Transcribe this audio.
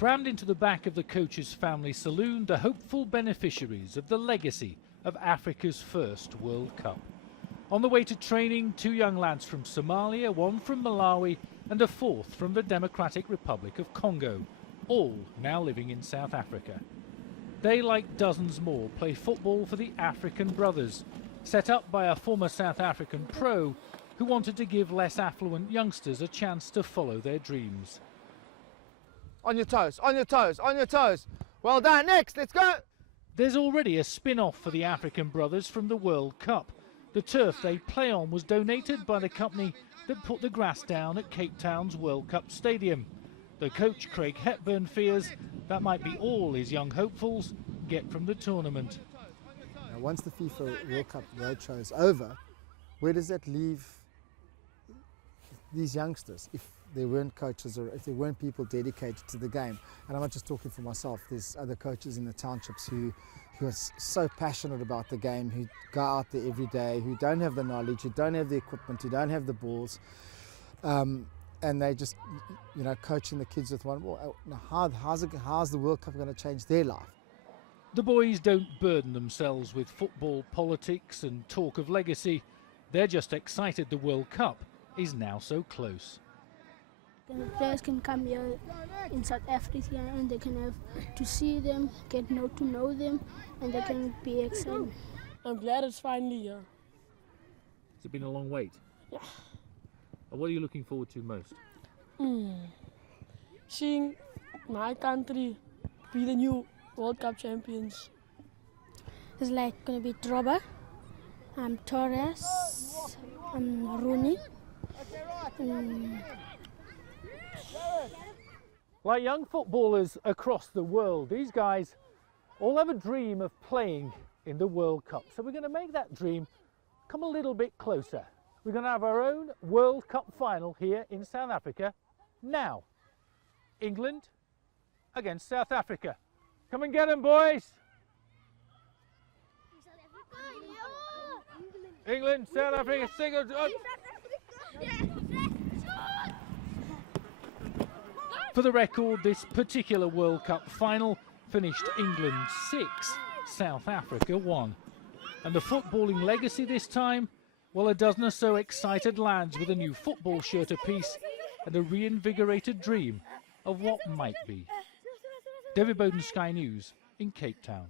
Crammed into the back of the coach's family saloon, the hopeful beneficiaries of the legacy of Africa's first World Cup. On the way to training, two young lads from Somalia, one from Malawi and a fourth from the Democratic Republic of Congo, all now living in South Africa. They, like dozens more, play football for the African Brothers, set up by a former South African pro who wanted to give less affluent youngsters a chance to follow their dreams. On your toes, on your toes, on your toes. Well done, next, let's go. There's already a spin-off for the African Brothers from the World Cup. The turf they play on was donated by the company that put the grass down at Cape Town's World Cup Stadium. The coach, Craig Hepburn, fears that might be all his young hopefuls get from the tournament. Now, once the FIFA World Cup roadshow is over, where does that leave these youngsters if there weren't coaches or if there weren't people dedicated to the game? And I'm not just talking for myself, there's other coaches in the townships who are so passionate about the game, who go out there every day, who don't have the knowledge, who don't have the equipment, who don't have the balls, and they just, you know, coaching the kids with one ball. How's the World Cup going to change their life? The boys don't burden themselves with football politics and talk of legacy. They're just excited the World Cup is now so close. The players can come here in South Africa and they can have to see them, get to know them, and they can be excited. I'm glad it's finally here. Has it been a long wait? Yeah. And what are you looking forward to most? Seeing my country be the new World Cup champions. It's like going to be Drogba, Torres, Rooney. Like young footballers across the world, these guys all have a dream of playing in the World Cup. So we're going to make that dream come a little bit closer. We're going to have our own World Cup final here in South Africa now. England against South Africa. Come and get them, boys! England, South Africa, single. For the record, this particular World Cup final finished England 6, South Africa 1. And the footballing legacy this time? Well, a dozen or so excited lads with a new football shirt apiece and a reinvigorated dream of what might be. David Bowden, Sky News in Cape Town.